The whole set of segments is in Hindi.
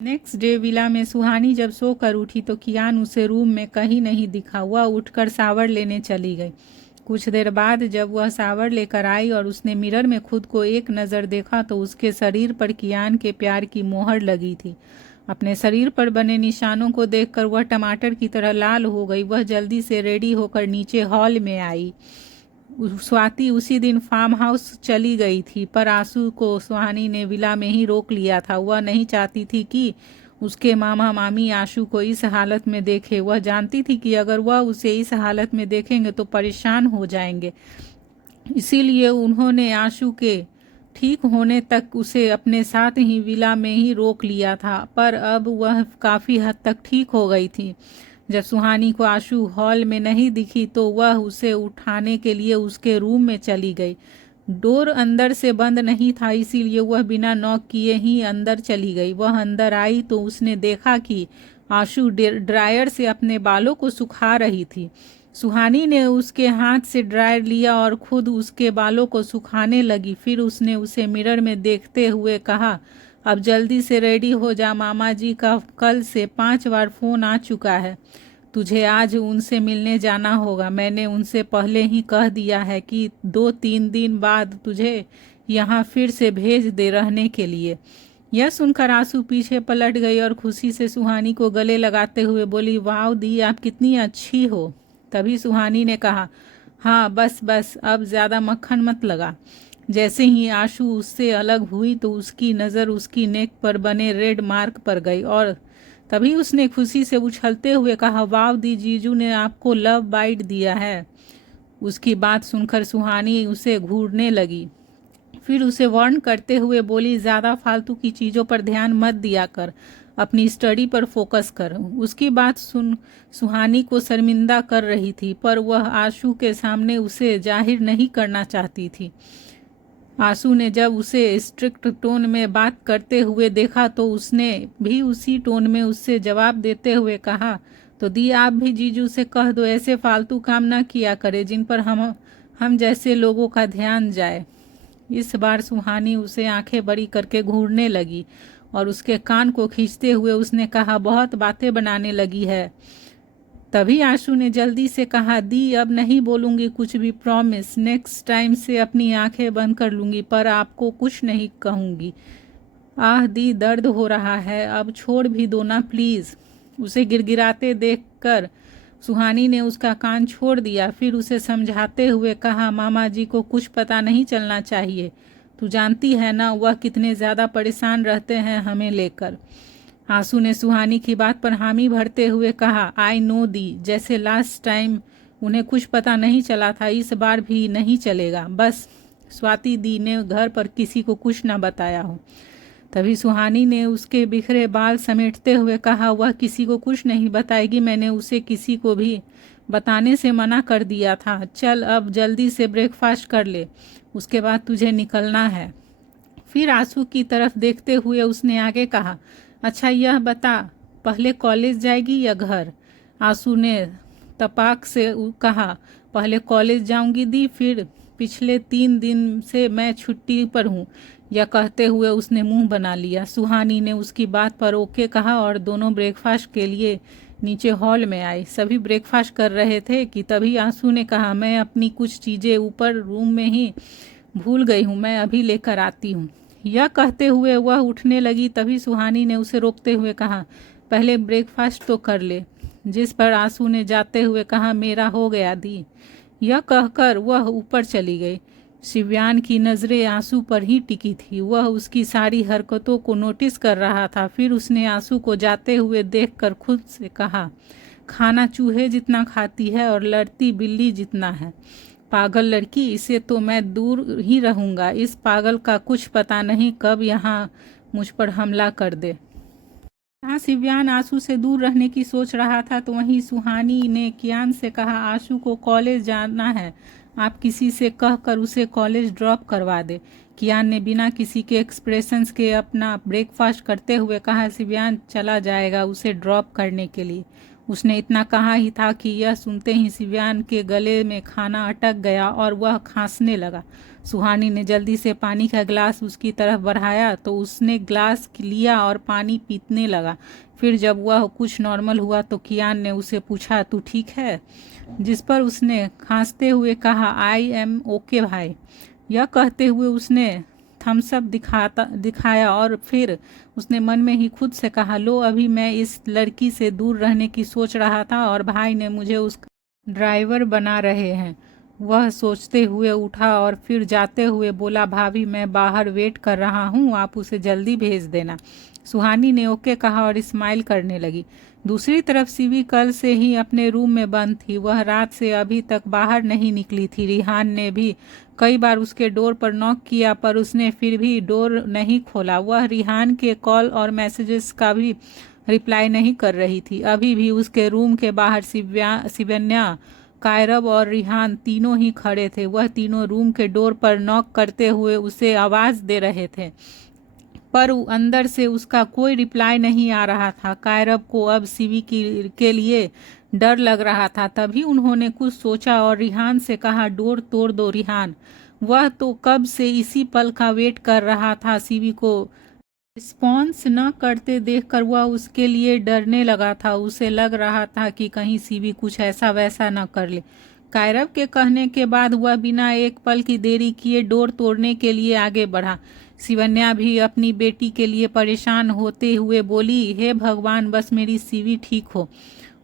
नेक्स्ट डे विला में सुहानी जब सोकर उठी तो कियान उसे रूम में कहीं नहीं दिखा। वह उठकर शावर लेने चली गई। कुछ देर बाद जब वह शावर लेकर आई और उसने मिरर में खुद को एक नज़र देखा तो उसके शरीर पर कियान के प्यार की मोहर लगी थी। अपने शरीर पर बने निशानों को देखकर वह टमाटर की तरह लाल हो गई। वह जल्दी से रेडी होकर नीचे हॉल में आई। स्वाति उसी दिन फार्म हाउस चली गई थी, पर आंसू को सुहानी ने विला में ही रोक लिया था। वह नहीं चाहती थी कि उसके मामा मामी आशु को इस हालत में देखे। वह जानती थी कि अगर वह उसे इस हालत में देखेंगे तो परेशान हो जाएंगे। इसीलिए उन्होंने आशु के ठीक होने तक उसे अपने साथ ही विला में ही रोक लिया था। पर अब वह काफ़ी हद तक ठीक हो गई थी। जब सुहानी को आशु हॉल में नहीं दिखी तो वह उसे उठाने के लिए उसके रूम में चली गई। डोर अंदर से बंद नहीं था, इसीलिए वह बिना नॉक किए ही अंदर चली गई। वह अंदर आई तो उसने देखा कि आशु ड्रायर से अपने बालों को सुखा रही थी। सुहानी ने उसके हाथ से ड्रायर लिया और खुद उसके बालों को सुखाने लगी। फिर उसने उसे मिरर में देखते हुए कहा, अब जल्दी से रेडी हो जा, मामा जी का कल से 5 बार फ़ोन आ चुका है। तुझे आज उनसे मिलने जाना होगा। मैंने उनसे पहले ही कह दिया है कि 2-3 दिन बाद तुझे यहाँ फिर से भेज दे रहने के लिए। यह सुनकर आंसू पीछे पलट गई और खुशी से सुहानी को गले लगाते हुए बोली, वाह दी, आप कितनी अच्छी हो। तभी सुहानी ने कहा, हाँ बस बस, अब ज़्यादा मक्खन मत लगा। जैसे ही आशु उससे अलग हुई तो उसकी नज़र उसकी नेक पर बने रेड मार्क पर गई और तभी उसने खुशी से उछलते हुए कहा, वाह दी, जीजू ने आपको लव बाइट दिया है। उसकी बात सुनकर सुहानी उसे घूरने लगी। फिर उसे वार्न करते हुए बोली, ज़्यादा फालतू की चीज़ों पर ध्यान मत दिया कर, अपनी स्टडी पर फोकस कर। उसकी बात सुन सुहानी को शर्मिंदा कर रही थी, पर वह आशु के सामने उसे जाहिर नहीं करना चाहती थी। आशु ने जब उसे स्ट्रिक्ट टोन में बात करते हुए देखा तो उसने भी उसी टोन में उससे जवाब देते हुए कहा, तो दी, आप भी जीजू से कह दो ऐसे फालतू काम ना किया करे जिन पर हम जैसे लोगों का ध्यान जाए। इस बार सुहानी उसे आंखें बड़ी करके घूरने लगी और उसके कान को खींचते हुए उसने कहा, बहुत बातें बनाने लगी है। तभी आशु ने जल्दी से कहा, दी, अब नहीं बोलूँगी कुछ भी, प्रॉमिस। नेक्स्ट टाइम से अपनी आंखें बंद कर लूँगी, पर आपको कुछ नहीं कहूँगी। आह दी, दर्द हो रहा है, अब छोड़ भी दो ना प्लीज़। उसे गिड़गिड़ाते देखकर सुहानी ने उसका कान छोड़ दिया। फिर उसे समझाते हुए कहा, मामा जी को कुछ पता नहीं चलना चाहिए। तू जानती है ना वह कितने ज़्यादा परेशान रहते हैं हमें लेकर। आंसू ने सुहानी की बात पर हामी भरते हुए कहा, आई नो दी, जैसे लास्ट टाइम उन्हें कुछ पता नहीं चला था, इस बार भी नहीं चलेगा। बस स्वाति दी ने घर पर किसी को कुछ ना बताया हो। तभी सुहानी ने उसके बिखरे बाल समेटते हुए कहा, वह किसी को कुछ नहीं बताएगी, मैंने उसे किसी को भी बताने से मना कर दिया था। चल अब जल्दी से ब्रेकफास्ट कर ले, उसके बाद तुझे निकलना है। फिर आंसू की तरफ देखते हुए उसने आगे कहा, अच्छा यह बता, पहले कॉलेज जाएगी या घर। आंसू ने तपाक से कहा, पहले कॉलेज जाऊंगी दी, फिर पिछले 3 दिन से मैं छुट्टी पर हूँ। यह कहते हुए उसने मुंह बना लिया। सुहानी ने उसकी बात पर ओके कहा और दोनों ब्रेकफास्ट के लिए नीचे हॉल में आए। सभी ब्रेकफास्ट कर रहे थे कि तभी आंसू ने कहा, मैं अपनी कुछ चीज़ें ऊपर रूम में ही भूल गई हूँ, मैं अभी लेकर आती हूँ। यह कहते हुए वह उठने लगी। तभी सुहानी ने उसे रोकते हुए कहा, पहले ब्रेकफास्ट तो कर ले। जिस पर आंसू ने जाते हुए कहा, मेरा हो गया दी। यह कहकर वह ऊपर चली गई। शिव्यान की नज़रें आंसू पर ही टिकी थी। वह उसकी सारी हरकतों को नोटिस कर रहा था। फिर उसने आंसू को जाते हुए देखकर खुद से कहा, खाना चूहे जितना खाती है और लड़ती बिल्ली जितना है। पागल लड़की, इसे तो मैं दूर ही रहूँगा। इस पागल का कुछ पता नहीं कब यहाँ मुझ पर हमला कर दे। यहाँ शिव्यान आंसू से दूर रहने की सोच रहा था तो वहीं सुहानी ने कियान से कहा, आंसू को कॉलेज जाना है, आप किसी से कहकर उसे कॉलेज ड्रॉप करवा दे। कियान ने बिना किसी के एक्सप्रेशंस के अपना ब्रेकफास्ट करते हुए कहा, शिव्यान चला जाएगा उसे ड्रॉप करने के लिए। उसने इतना कहा ही था कि यह सुनते ही शिव्यान के गले में खाना अटक गया और वह खांसने लगा। सुहानी ने जल्दी से पानी का गिलास उसकी तरफ बढ़ाया तो उसने गिलास लिया और पानी पीने लगा। फिर जब वह कुछ नॉर्मल हुआ तो कियान ने उसे पूछा, तू ठीक है? जिस पर उसने खांसते हुए कहा, आई एम ओके भाई। यह कहते हुए उसने थम्स अप दिखाया और फिर उसने मन में ही खुद से कहा, लो अभी मैं इस लड़की से दूर रहने की सोच रहा था और भाई ने मुझे उसका ड्राइवर बना रहे हैं। वह सोचते हुए उठा और फिर जाते हुए बोला, भाभी मैं बाहर वेट कर रहा हूँ, आप उसे जल्दी भेज देना। सुहानी ने ओके कहा और स्माइल करने लगी। दूसरी तरफ सीवी कल से ही अपने रूम में बंद थी। वह रात से अभी तक बाहर नहीं निकली थी। रिहान ने भी कई बार उसके डोर पर नॉक किया पर उसने फिर भी डोर नहीं खोला। वह रिहान के कॉल और मैसेजेस का भी रिप्लाई नहीं कर रही थी। अभी भी उसके रूम के बाहर शिवन्या, कायरब और रिहान तीनों ही खड़े थे। वह तीनों रूम के डोर पर नॉक करते हुए उसे आवाज़ दे रहे थे पर अंदर से उसका कोई रिप्लाई नहीं आ रहा था। कायरब को अब सीवी के लिए डर लग रहा था। तभी उन्होंने कुछ सोचा और रिहान से कहा, डोर तोड़ दो रिहान। वह तो कब से इसी पल का वेट कर रहा था। सीवी को रिस्पॉन्स न करते देखकर वह उसके लिए डरने लगा था। उसे लग रहा था कि कहीं सीवी कुछ ऐसा वैसा न कर ले। कायरब के कहने के बाद वह बिना एक पल की देरी किए डोर तोड़ने के लिए आगे बढ़ा। शिवन्या भी अपनी बेटी के लिए परेशान होते हुए बोली, हे भगवान बस मेरी सीवी ठीक हो।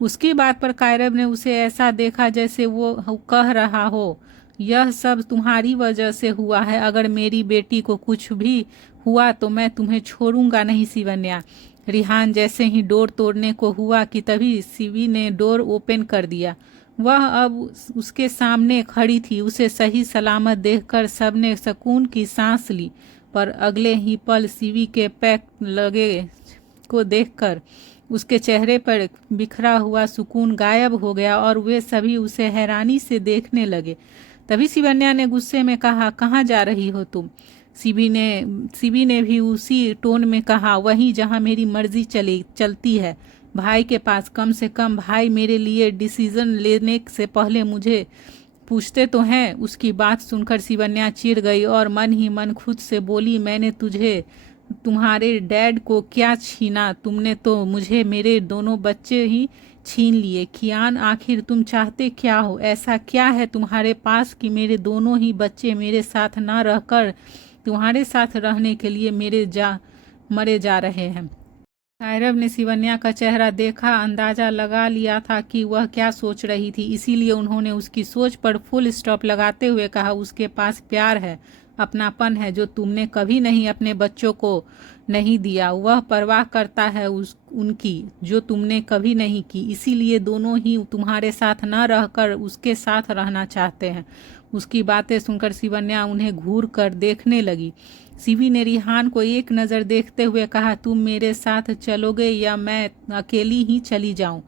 उसकी बात पर कायरब ने उसे ऐसा देखा जैसे वो कह रहा हो, यह सब तुम्हारी वजह से हुआ है। अगर मेरी बेटी को कुछ भी हुआ तो मैं तुम्हें छोड़ूंगा नहीं शिवन्या। रिहान जैसे ही डोर तोड़ने को हुआ कि तभी सीवी ने डोर ओपन कर दिया। वह अब उसके सामने खड़ी थी। उसे सही सलामत देखकर सबने सुकून की सांस ली पर अगले ही पल सीवी के पैक लगे को देखकर उसके चेहरे पर बिखरा हुआ सुकून गायब हो गया और वे सभी उसे हैरानी से देखने लगे। तभी शिवन्या ने गुस्से में कहा, कहाँ जा रही हो तुम? सीबी ने भी उसी टोन में कहा, वहीं जहाँ मेरी मर्जी चलती है, भाई के पास। कम से कम भाई मेरे लिए डिसीजन लेने से पहले मुझे पूछते तो हैं। उसकी बात सुनकर शिवन्या चिढ़ गई और मन ही मन खुद से बोली, मैंने तुझे तुम्हारे डैड को क्या छीना? तुमने तो मुझे मेरे दोनों बच्चे ही छीन लिए। कियान आखिर तुम चाहते क्या हो? ऐसा क्या है तुम्हारे पास कि मेरे दोनों ही बच्चे मेरे साथ ना रहकर तुम्हारे साथ रहने के लिए मरे जा रहे हैं? कायरब ने शिवन्या का चेहरा देखा, अंदाजा लगा लिया था कि वह क्या सोच रही थी। इसीलिए उन्होंने उसकी सोच पर फुल स्टॉप लगाते हुए कहा, उसके पास प्यार है, अपनापन है जो तुमने कभी नहीं अपने बच्चों को नहीं दिया। वह परवाह करता है उनकी जो तुमने कभी नहीं की। इसीलिए दोनों ही तुम्हारे साथ न रहकर उसके साथ रहना चाहते हैं। उसकी बातें सुनकर शिवन्या उन्हें घूर कर देखने लगी। सीवी ने रिहान को एक नज़र देखते हुए कहा, तुम मेरे साथ चलोगे या मैं अकेली ही चली जाऊं?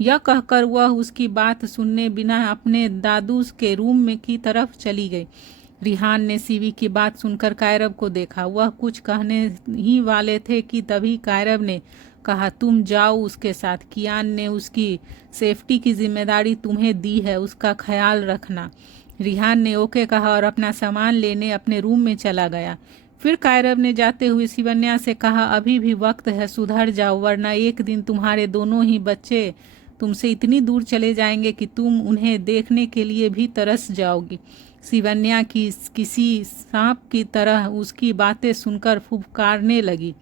यह कहकर वह उसकी बात सुनने बिना अपने दादू के रूम में की तरफ चली गई। रिहान ने सीवी की बात सुनकर कायरब को देखा। वह कुछ कहने ही वाले थे कि तभी कायरब ने कहा, तुम जाओ उसके साथ। कियान ने उसकी सेफ्टी की जिम्मेदारी तुम्हें दी है, उसका ख्याल रखना। रिहान ने ओके कहा और अपना सामान लेने अपने रूम में चला गया। फिर कायरब ने जाते हुए शिवन्या से कहा, अभी भी वक्त है, सुधर जाओ वरना एक दिन तुम्हारे दोनों ही बच्चे तुमसे इतनी दूर चले जाएंगे कि तुम उन्हें देखने के लिए भी तरस जाओगी। शिवन्या की किसी सांप की तरह उसकी बातें सुनकर फुफकारने लगी।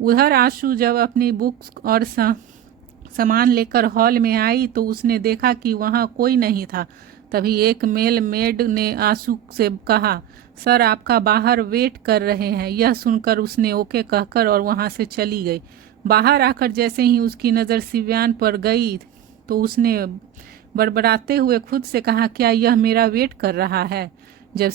उधर आशु जब अपनी बुक्स और सामान लेकर हॉल में आई तो उसने देखा कि वहाँ कोई नहीं था। तभी एक मेल मेड ने आशु से कहा, सर आपका बाहर वेट कर रहे हैं। यह सुनकर उसने ओके कहकर और वहाँ से चली गई। बाहर आकर जैसे ही उसकी नज़र शिव्यान पर गई तो उसने बड़बड़ाते हुए खुद से कहा, क्या यह मेरा वेट कर रहा है? जब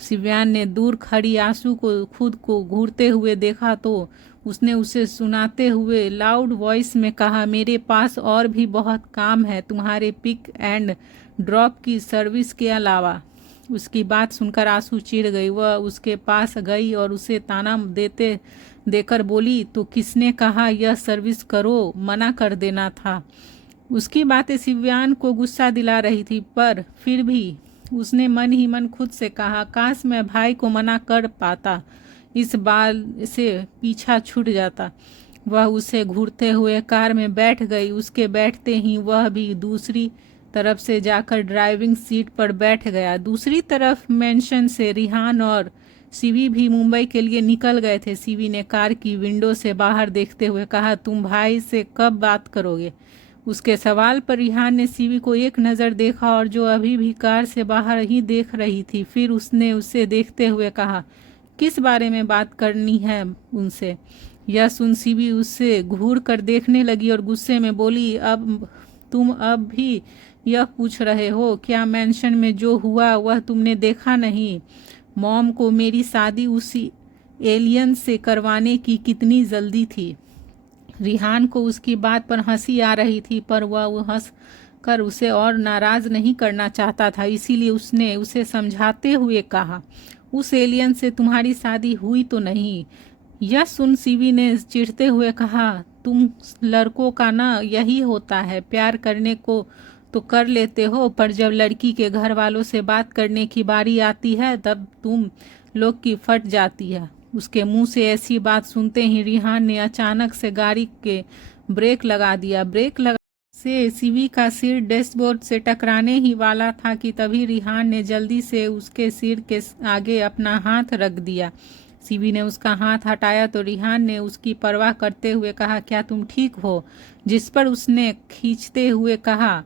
शिव्यान ने दूर खड़ी आशु को खुद को घूरते हुए देखा तो उसने उसे सुनाते हुए लाउड वॉइस में कहा, मेरे पास और भी बहुत काम है तुम्हारे पिक एंड ड्रॉप की सर्विस के अलावा। उसकी बात सुनकर आशु चिढ़ गई। वह उसके पास गई और उसे ताना देकर बोली, तो किसने कहा यह सर्विस करो? मना कर देना था। उसकी बातें सिव्यान को गुस्सा दिला रही थी, पर फिर भी उसने मन ही मन खुद से कहा, काश मैं भाई को मना कर पाता, इस बाल से पीछा छूट जाता। वह उसे घूरते हुए कार में बैठ गई। उसके बैठते ही वह भी दूसरी तरफ से जाकर ड्राइविंग सीट पर बैठ गया। दूसरी तरफ मेंशन से रिहान और सीवी भी मुंबई के लिए निकल गए थे। सीवी ने कार की विंडो से बाहर देखते हुए कहा, तुम भाई से कब बात करोगे? उसके सवाल पर रिहान ने सीवी को एक नज़र देखा और जो अभी भी कार से बाहर ही देख रही थी। फिर उसने उसे देखते हुए कहा, किस बारे में बात करनी है उनसे? यह सुन सीवी उससे घूर कर देखने लगी और गुस्से में बोली, अब तुम अब भी यह पूछ रहे हो क्या मेंशन में जो हुआ वह तुमने देखा नहीं? मॉम को मेरी शादी उसी एलियन से करवाने की कितनी जल्दी थी। रिहान को उसकी बात पर हंसी आ रही थी, पर वह हंस कर उसे और नाराज नहीं करना चाहता था, इसीलिए उसने उसे समझाते हुए कहा, उस एलियन से तुम्हारी शादी हुई तो नहीं? यह सुन सीवी ने चिढ़ते हुए कहा, तुम लड़कों का ना यही होता है, प्यार करने को तो कर लेते हो, पर जब लड़की के घर वालों से बात करने की बारी आती है तब तुम लोग की फट जाती है। उसके मुंह से ऐसी बात सुनते ही रिहान ने अचानक से गाड़ी के ब्रेक लगा दिया। ब्रेक लगा से सीवी का सिर डैशबोर्ड से टकराने ही वाला था कि तभी रिहान ने जल्दी से उसके सिर के आगे अपना हाथ रख दिया। सीवी ने उसका हाथ हटाया तो रिहान ने उसकी परवाह करते हुए कहा, क्या तुम ठीक हो? जिस पर उसने खींचते हुए कहा,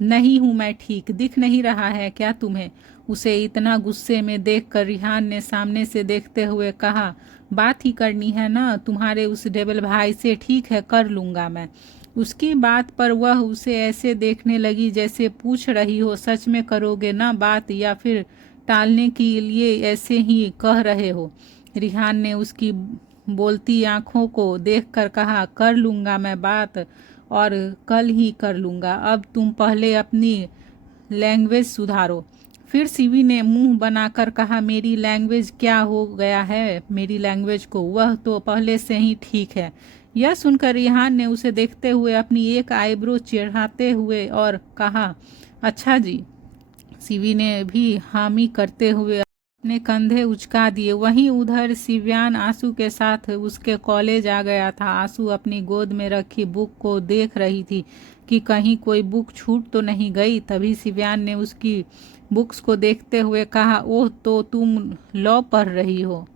नहीं हूं मैं ठीक, दिख नहीं रहा है क्या तुम्हें? उसे इतना गुस्से में देखकर रिहान ने सामने से देखते हुए कहा, बात ही करनी है ना तुम्हारे उस डेबल भाई से? ठीक है, कर लूँगा मैं। उसकी बात पर वह उसे ऐसे देखने लगी जैसे पूछ रही हो, सच में करोगे ना बात, या फिर टालने के लिए ऐसे ही कह रहे हो? रिहान ने उसकी बोलती आंखों को देखकर कहा, कर लूँगा मैं बात, और कल ही कर लूँगा। अब तुम पहले अपनी लैंग्वेज सुधारो। फिर सीवी ने मुंह बनाकर कहा, मेरी लैंग्वेज क्या हो गया है मेरी लैंग्वेज को? वह तो पहले से ही ठीक है। यह सुनकर रिहान ने उसे देखते हुए अपनी एक आईब्रो चढ़ाते हुए और कहा, अच्छा जी। सीवी ने भी हामी करते हुए अपने कंधे उचका दिए। वहीं उधर सिव्यान आंसू के साथ उसके कॉलेज आ गया था। आंसू अपनी गोद में रखी बुक को देख रही थी कि कहीं कोई बुक छूट तो नहीं गई। तभी सिव्यान ने उसकी बुक्स को देखते हुए कहा, ओह, तो तुम लॉ पढ़ रही हो?